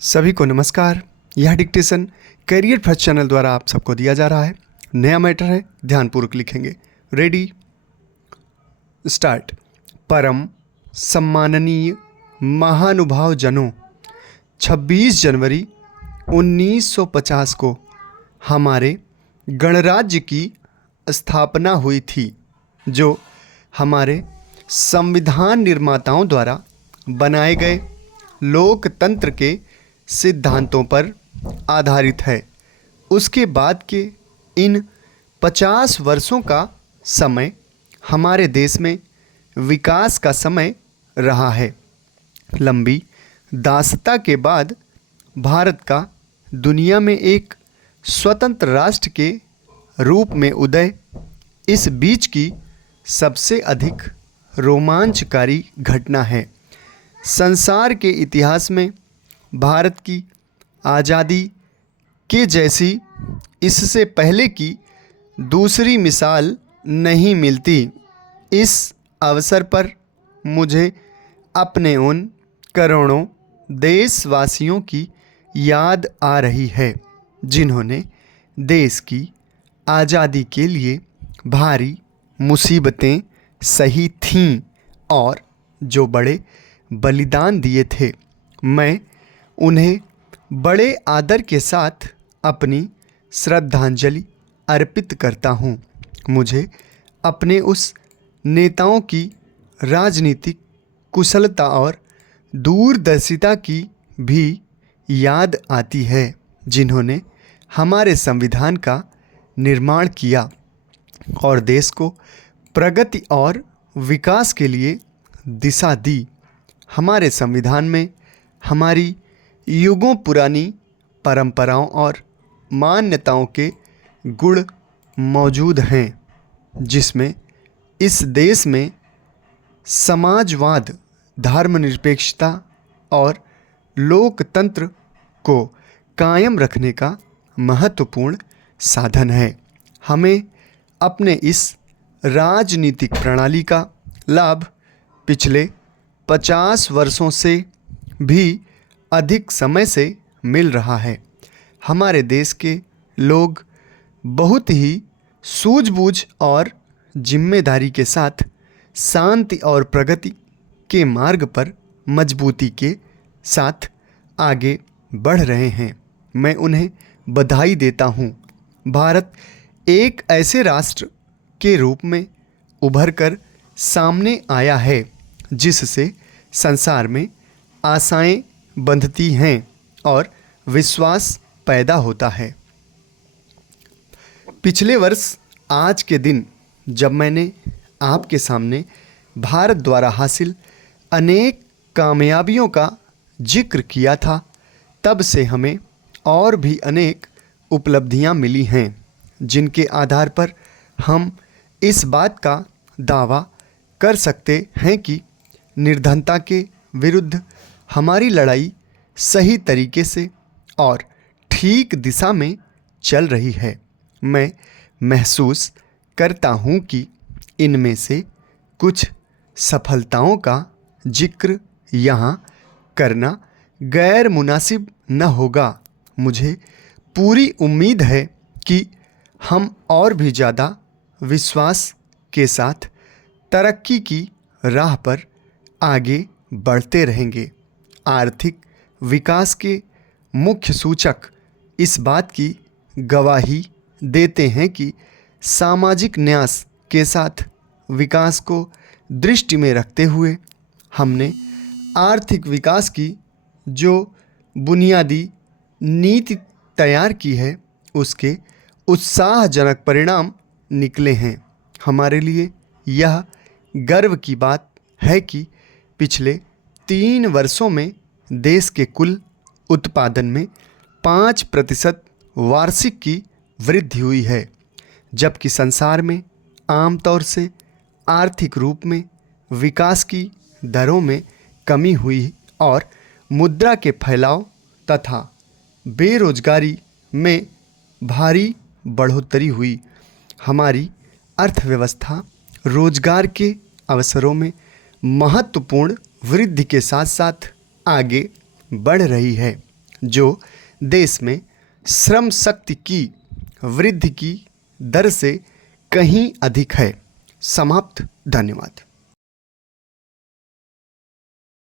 सभी को नमस्कार। यह डिक्टेशन करियर फर्स्ट चैनल द्वारा आप सबको दिया जा रहा है। नया मैटर है, ध्यानपूर्वक लिखेंगे। Ready start. परम सम्माननीय महानुभाव जनों, 26 जनवरी 1950 को हमारे गणराज्य की स्थापना हुई थी, जो हमारे संविधान निर्माताओं द्वारा बनाए गए लोकतंत्र के सिद्धांतों पर आधारित है। उसके बाद के इन 50 वर्षों का समय हमारे देश में विकास का समय रहा है। लंबी दासता के बाद भारत का दुनिया में एक स्वतंत्र राष्ट्र के रूप में उदय इस बीच की सबसे अधिक रोमांचकारी घटना है। संसार के इतिहास में भारत की आज़ादी के जैसी इससे पहले की दूसरी मिसाल नहीं मिलती। इस अवसर पर मुझे अपने उन करोड़ों देशवासियों की याद आ रही है, जिन्होंने देश की आज़ादी के लिए भारी मुसीबतें सही थीं और जो बड़े बलिदान दिए थे। मैं उन्हें बड़े आदर के साथ अपनी श्रद्धांजलि अर्पित करता हूँ। मुझे अपने उस नेताओं की राजनीतिक कुशलता और दूरदर्शिता की भी याद आती है, जिन्होंने हमारे संविधान का निर्माण किया और देश को प्रगति और विकास के लिए दिशा दी। हमारे संविधान में हमारी युगों पुरानी परंपराओं और मान्यताओं के गुण मौजूद हैं, जिसमें इस देश में समाजवाद, धर्मनिरपेक्षता और लोकतंत्र को कायम रखने का महत्वपूर्ण साधन है। हमें अपने इस राजनीतिक प्रणाली का लाभ पिछले 50 वर्षों से भी अधिक समय से मिल रहा है। हमारे देश के लोग बहुत ही सूझबूझ और जिम्मेदारी के साथ शांति और प्रगति के मार्ग पर मजबूती के साथ आगे बढ़ रहे हैं। मैं उन्हें बधाई देता हूँ। भारत एक ऐसे राष्ट्र के रूप में उभर कर सामने आया है, जिससे संसार में आशाएं बंधती हैं और विश्वास पैदा होता है। पिछले वर्ष आज के दिन जब मैंने आपके सामने भारत द्वारा हासिल अनेक कामयाबियों का जिक्र किया था, तब से हमें और भी अनेक उपलब्धियां मिली हैं, जिनके आधार पर हम इस बात का दावा कर सकते हैं कि निर्धनता के विरुद्ध हमारी लड़ाई सही तरीके से और ठीक दिशा में चल रही है। मैं महसूस करता हूँ कि इनमें से कुछ सफलताओं का जिक्र यहाँ करना गैर मुनासिब न होगा। मुझे पूरी उम्मीद है कि हम और भी ज़्यादा विश्वास के साथ तरक्की की राह पर आगे बढ़ते रहेंगे। आर्थिक विकास के मुख्य सूचक इस बात की गवाही देते हैं कि सामाजिक न्याय के साथ विकास को दृष्टि में रखते हुए हमने आर्थिक विकास की जो बुनियादी नीति तैयार की है, उसके उत्साहजनक परिणाम निकले हैं। हमारे लिए यह गर्व की बात है कि पिछले 3 वर्षों में देश के कुल उत्पादन में 5% वार्षिक की वृद्धि हुई है, जबकि संसार में आमतौर से आर्थिक रूप में विकास की दरों में कमी हुई और मुद्रा के फैलाव तथा बेरोजगारी में भारी बढ़ोतरी हुई। हमारी अर्थव्यवस्था रोजगार के अवसरों में महत्वपूर्ण वृद्धि के साथ साथ आगे बढ़ रही है। जो देश में श्रम शक्ति की वृद्धि की दर से कहीं अधिक है। समाप्त। धन्यवाद।